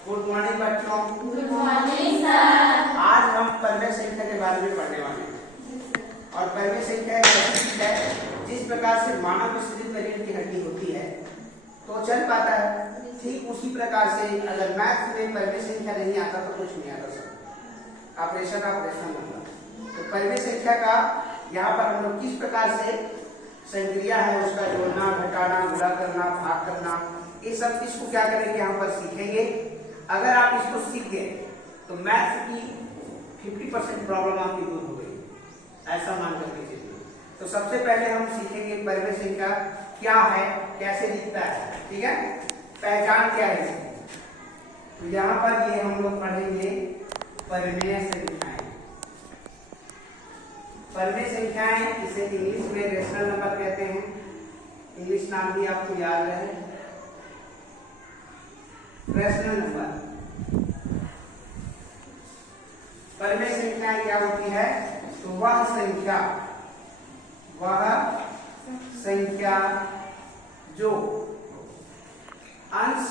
Good morning बच्चों। Good morning sir. आज हम परमेय संख्या के बारे में पढ़ने वाले हैं। और परमेय संख्या एक ऐसी चीज है जिस प्रकार से मानव शरीर में रीढ़ की हड्डी होती है तो चल पाता है, ठीक उसी प्रकार से अगर मैथ्स में परमेय संख्या नहीं आता तो कुछ नहीं आता सर। ऑपरेशन होगा। तो परमेय संख्या का यहाँ पर हम लोग किस प्रकार से संक्रिया है उसका जोड़ना, घटाना, गुणा करना, भाग करना, ये सब चीज को क्या करेंगे यहाँ पर सीखेंगे। अगर आप इसको सीख गए तो मैथ्स की 50% प्रॉब्लम आपकी दूर हो गई, ऐसा मान करके चलिए। तो सबसे पहले हम सीखेंगे परमेय संख्या क्या है, कैसे दिखता है, ठीक है, पहचान क्या है। तो यहाँ पर ये हम लोग पढ़ेंगे परमेय संख्याएं। परमेय संख्याएं इसे इंग्लिश में रेशनल नंबर कहते हैं। इंग्लिश नाम भी आपको याद रहे, रेशनल नंबर। परमेय संख्या क्या होती है? तो वह संख्या जो अंश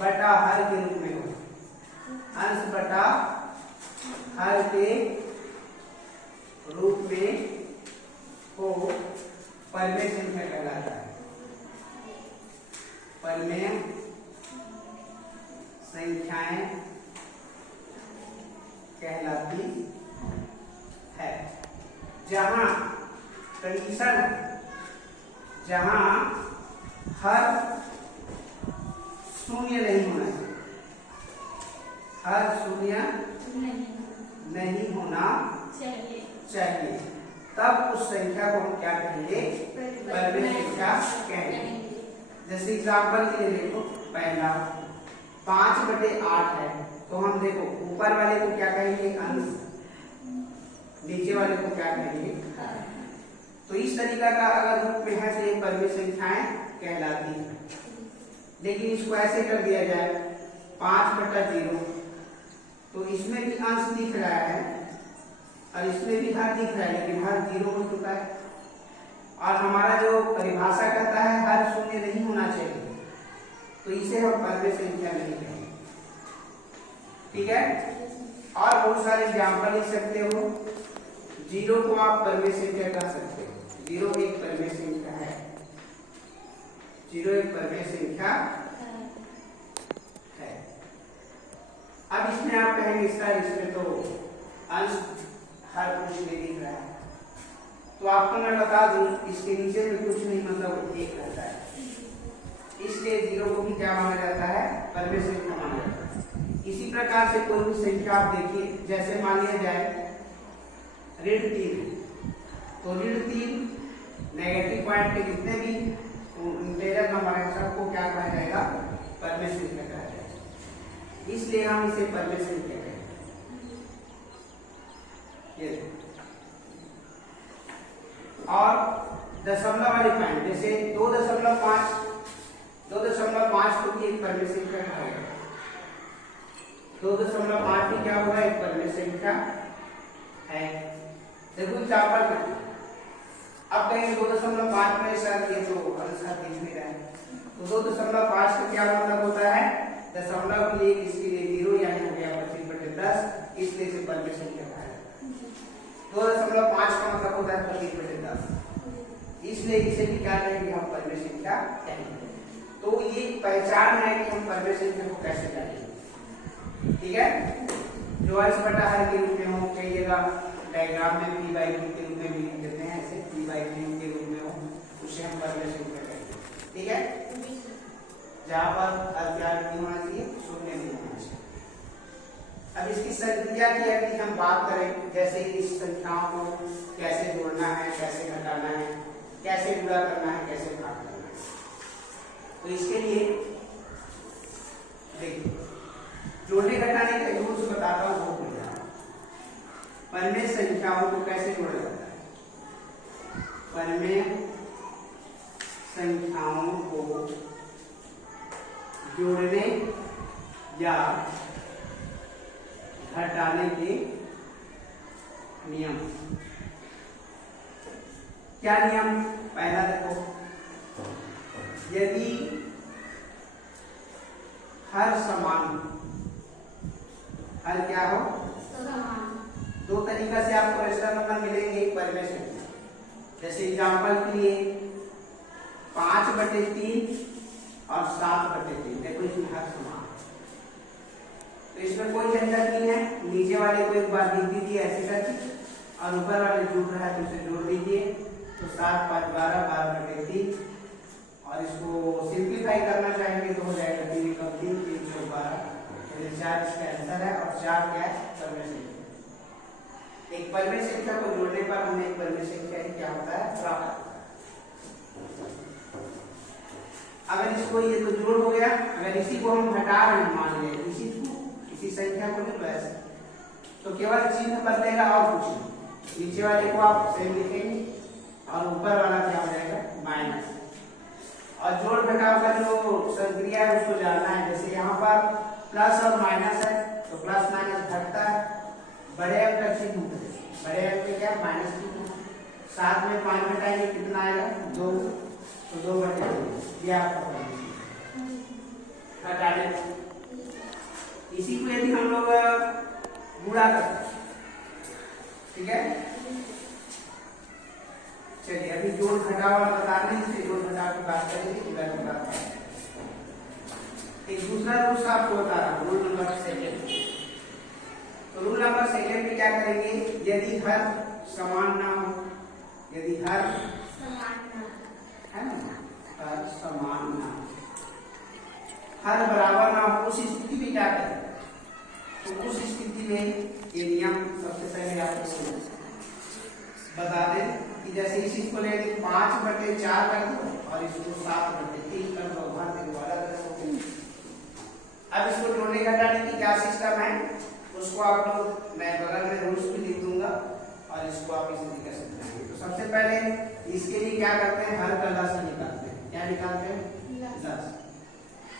बटा हर के रूप में हो, अंश बटा हर के रूप में हो, परमेय संख्या कहलाता है। परमेय संख्याएं कहलाती है। जहां कंडीशन, जहां हर शून्य नहीं होना चाहिए, हर शून्य नहीं होना चाहिए, तब उस संख्या को हम क्या कहेंगे? परमेय संख्या कहेंगे। जैसे एग्जाम्पल के लिए देखो, पहला 5/8 है तो हम देखो ऊपर वाले को क्या कहेंगे? अंश, नीचे वाले को क्या कहेंगे? तो इस तरीका का अगर रूप में है तो ये परमेय संख्याएं कहलाती है। लेकिन इसको ऐसे कर दिया जाए 5/0, तो इसमें भी अंश दिख रहा है और इसमें भी हर दिख रहा है, लेकिन हर 0 हो चुका है। और हमारा जो परिभाषा कहता है हर शून्य नहीं होना चाहिए, तो इसे हम परमेय संख्या नहीं कहेंगे, ठीक है। और बहुत सारे एग्जाम्पल लिख सकते हो। 0 को आप परमेय संख्या कह सकते हो, 0 एक परमेय संख्या है, 0 एक परमेय संख्या है। अब इसमें आप कहेंगे सर इसमें तो अंश हर कुछ में दिख रहा है, तो आपको मैं बता दूं इसके नीचे में कुछ नहीं, मतलब 1 रहता है, इसलिए 0 को भी क्या माना जाता है? परमेय संख्या माना जाता है। इसी प्रकार से कोई भी संख्या आप देखिए, जैसे मान लिया जाए ऋण 3, तो ऋण 3 नेगेटिव पॉइंट के जितने भी इंटीजर नंबर है सबको क्या कहा जाएगा? परमेय संख्या कहा जाएगा, इसलिए हम इसे परमेय संख्या कहेंगे। और दशमलव वाले पॉइंट जैसे 2.5 को भी एक परमेय संख्या कहा गया। 2.5 भी क्या होगा? एक परमेय संख्या है। देखो एग्जाम्पल करते हैं। अब कहेंगे 2.5 में सर ये तो आंसर दिख नहीं रहा है, तो 2.5 का क्या मतलब होता है? दशमलव के लिए इसके लिए 0 यानी हो गया 25/10, इसलिए इसे परमेय संख्या कहा जाता है। 2.5 का मतलब होता है 25/10, इसलिए इसे भी क्या कहेंगे? हम परमेय संख्या कहेंगे। तो ये पहचान है कि हम परमेय संख्या को कैसे कहेंगे, ठीक है। जो अंश बटा हर के रूप में हो, कई जगह डायग्राम में p/q के रूप में भी लिख देते हैं, ऐसे p/q के रूप में हो, उसे हम परमेय संख्या कहेंगे, ठीक है। जहां पर अज्ञात नहीं होना चाहिए, शून्य नहीं होना चाहिए। अब इसकी संक्रिया की यदि हम बात करें, जैसे इस संख्याओं को कैसे जोड़ना है, कैसे घटाना है, कैसे गुणा करना है, कैसे भाग करना है, तो इसके लिए देखिए जोड़ने घटाने का रूल्स बताता हूँ, वो बढ़िया। परमेय संख्याओं को कैसे जोड़ा जाता है? परमेय संख्याओं को जोड़ने या घटाने के नियम। क्या नियम? पहला देखो, यदि हर समान, हर क्या हो, दो तरीका से आपको रेशनल नंबर मिलेंगे एक परिमेय संख्या। जैसे एग्जाम्पल के लिए 5/3 और 7/3, देखो इसमें हर समान, तो इसमें कोई झंझट नहीं है। नीचे वाले को एक बार लिख दीजिए ऐसे करके, और ऊपर वाले जुड़ रहा है तो उसे जोड़ दीजिए। तो 7 5 12, 12/3, और इसको सिंप्लीफाई करना चाहेंगे तो हो जाएगा 3 × 3 312, 4 इसका आंसर है। और 4 क्या है, परिमेय संख्या। एक परिमेय संख्या को जोड़ने पर हमें एक परिमेय संख्या ही क्या होता है, प्राप्त। अगर इसको, ये तो जोड़ हो गया, अगर इसी को हम हटा रहे हैं, मान लें इसी संख्या को नहीं, ऐसे तो केवल चिन्ह बदलेगा और कुछ नहीं। नीचे वाले को आप सेम लिखेंगे और ऊपर वाला क्या हो जाएगा, माइनस। और जोड़ घटाव का जो संक्रिया है उसको जानना है। जैसे यहाँ पर प्लस और माइनस है तो प्लस माइनस घटता है, बड़े अंक का चिन्ह, बड़े अंक पे क्या, माइनस चिन्ह। 7 में 5 घटाएंगे कितना आएगा, 2, तो 2/3 ये आपका घटा दें। इसी को यदि हम लोग गुणा करते हैं, ठीक है। चलिए अभी जोड़ घटाव वाला बता रहे हैं, इससे जोड़ घटाव की बात करेंगे, गुणा की बात करेंगे। एक दूसरा रूल आपको बता रहा हूँ, रूल नंबर सेकंड। तो रूल नंबर सेकंड में क्या करेंगे, यदि हर समान ना हो, यदि हर है ना, हर समान ना हो, हर बराबर ना हो, उस स्थिति में क्या करें। तो उस स्थिति में ये नियम सबसे पहले आपको बता दें कि जैसे इस चीज को ले 5/4 कर दो और इसको 7/3 कर दो, अब इसको जोड़ने घटाने की क्या सिस्टम है उसको आप लोग, मैं बगल में रूल्स भी लिख दूंगा और इसको आप इस तरीके से बनाएंगे। तो सबसे पहले इसके लिए क्या करते हैं, हर का लसागु निकालते हैं। क्या निकालते हैं, लसागु।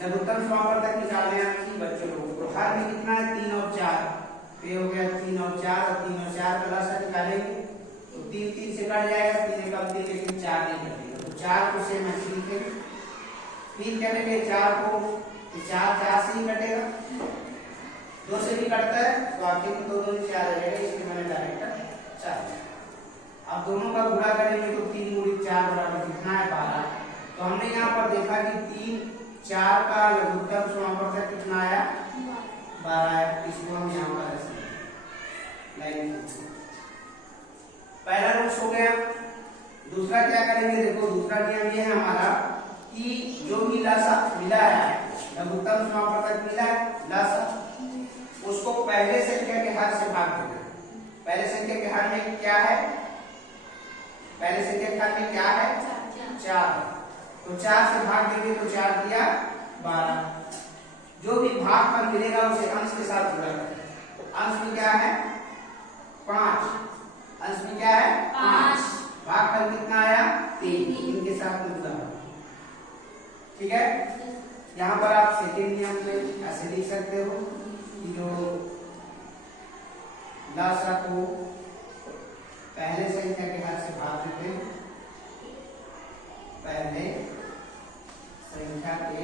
लघुत्तम समापवर्तक निकालने आती बच्चों लोगों को। हर में कितना है, 3 और 4, तो ये हो गया 3 और 4, और 3 और 4 का लसागु निकालेंगे तो 3 3 से कट जाएगा, 3 एक कम 3, लेकिन 4 नहीं कटेगा। तो 4 को सेम ऐसे लिखेंगे, फिर क्या करेंगे 4 को, 4 से ही कटेगा, 2 से भी कटता है तो आपके को 2 2 4 आ जाएगा, इसलिए मैंने डायरेक्ट 4। अब दोनों का गुणा करेंगे तो 3 × 4 बराबर कितना है, 12। तो हमने यहाँ पर देखा कि 3 4 का लघुत्तम समापवर्तक कितना आया, 12 है। इसको हम यहाँ पर ऐसे लाइन, पहला रूल हो गया। दूसरा क्या करेंगे, देखो दूसरा नियम ये है हमारा कि जो भी लसागु मिला है, लघुत्तम समापवर्तक मिला है, लसागु, उसको पहले संख्या के हर से भाग देना। पहले संख्या के हर में क्या है, पहले संख्या के हर में क्या है, 4, तो 4 से भाग देंगे तो 4 दिया 12। जो भी भाग पर मिलेगा उसे अंश के साथ जुड़ा करें। अंश में क्या है, 5, अंश में क्या है, 5, भाग पर कितना आया, 3, इनके साथ जुड़ा। ठीक है, यहाँ पर आप सेकंड नियम में ऐसे लिख सकते हो कि जो लसागु को पहले संख्या के हर से भाग देते हैं, पहले संख्या के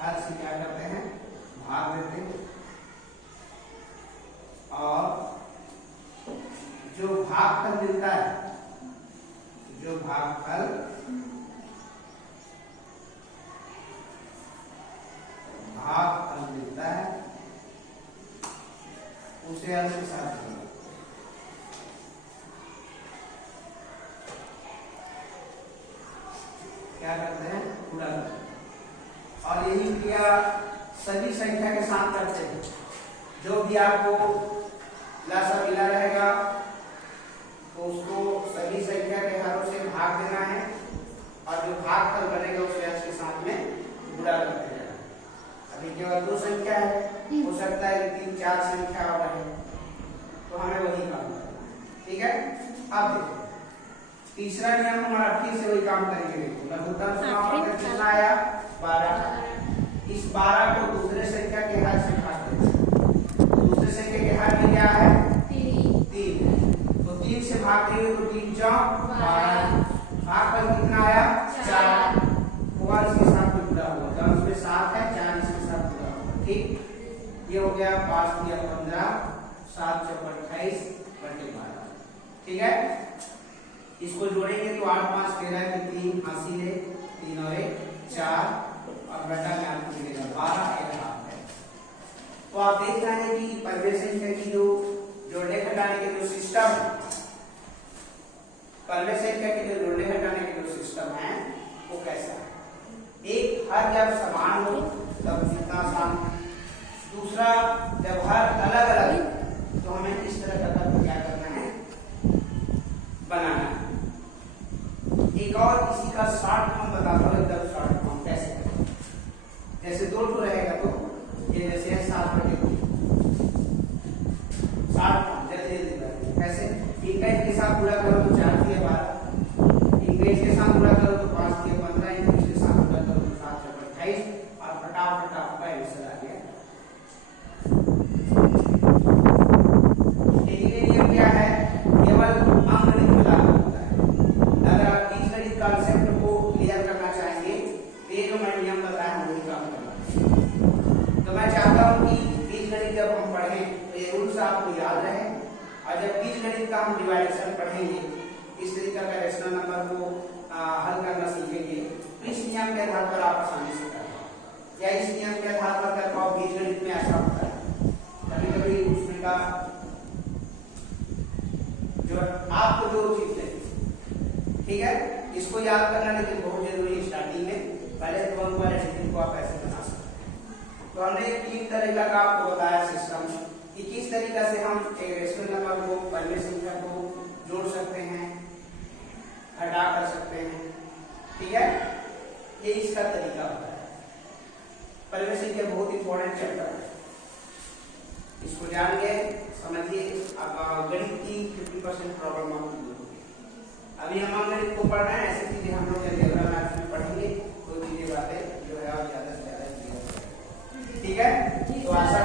हर से क्या करते हैं, भाग देते हैं, और जो भागफल मिलता है, जो भागफल मिलता है उसे अंश के साथ जोड़ो। क्या करते हैं, गुणा करते हैं। और यही क्रिया सभी संख्या के साथ करते हैं। जो भी आपको लसागु मिला रहेगा तो उसको सभी संख्या के हरों से भाग देना है, और जो भागफल बनेगा उसे अंश के साथ में गुणा करते हैं। अभी केवल 2 संख्या है, हो सकता है कि 3 4 संख्या और है, तो हमें वही काम करना है। ठीक है, अब देखो तीसरा नियम हमारा, फिर से वही काम करेंगे। देखो लघुत्तम समापवर्तक कितना आया, 12। इस 12 को दूसरे संख्या के हर से भाग देंगे। दूसरे संख्या के हर में क्या है, 3, तो 3 से भाग देंगे तो 3 4 12, भाग पर कितना आया, 4, वो अंश के साथ में जुड़ा हुआ, तो अंश में 7 है, 4 ठीक, ये हो गया 5 दिया 15, 7 चौक 28 बटे 12। ठीक है, इसको जोड़ेंगे तो 8 5 13 की 3 हासिल है, 3 और 1 4 और बटा में आपको मिलेगा 12 1 हाफ है। तो आप देख रहे हैं कि परिवेश संख्या की जो जोड़ने घटाने के जो सिस्टम है, परिवेश संख्या के जो जोड़ने घटाने के जो सिस्टम है वो कैसा है। एक, हर जब समान हो तब जितना आसान, दूसरा जब हर अलग अलग तो हमें इस तरह का तत्व क्या करना है, बनाना है। एक और इसी का शॉर्ट फॉर्म बताता हूँ, एकदम शॉर्ट फॉर्म कैसे करें। जैसे 2 टू रहेगा तो ये जैसे है 7/2, शॉर्ट फॉर्म जल्दी जल्दी करें। कैसे, इनका इसके साथ पूरा करो तो 4 दिया 12, इनका इसके साथ पूरा करो तो 5 दिया 15, इनका इसके साथ पूरा करो तो 7 चौक 28 और फटाफट आपका आंसर आ गया। नियम क्या है, केवल अंकगणित में लागू होता है। अगर आप बीजगणित कॉन्सेप्ट को क्लियर करना चाहेंगे तो ये जो मैं नियम बताया हूं वही काम करना। तो मैं चाहता हूं कि बीजगणित जब हम पढ़ें तो ये रूल्स आपको याद रहे, और जब बीजगणित का हम डिवाइडेशन पढ़ेंगे, इस तरीके का रेशनल नंबर को हल करना सीखेंगे, तो इस नियम के आधार पर आप आसानी से कर पाओ, या इस नियम के आधार पर कर पाओ। बीजगणित में ऐसा होता है कभी कभी उसमें का जो आपको जो चीज लगी, ठीक है, इसको याद करना लेकिन बहुत जरूरी है स्टार्टिंग में। पहले तो वन वाले डिजिट को आप ऐसे बना सकते हैं। तो हमने 3 तरीका का आपको बताया सिस्टम कि किस तरीका से हम एक रेशनल नंबर को, परिमेय संख्या को जोड़ सकते हैं, घटा कर सकते हैं। ठीक है, ये इसका तरीका होता है। परिमेय संख्या बहुत इंपॉर्टेंट चैप्टर है, इसको जान गए समझिए, अब गणित की 50% प्रॉब्लम आपको दूर होगी। अभी हम गणित को पढ़ रहे हैं, ऐसी चीजें हम लोग अलजेब्रा मैथ्स में पढ़ेंगे, तो चीजें बातें जो है आप ज्यादा से ज्यादा क्लियर करेंगे। ठीक है, तो आशा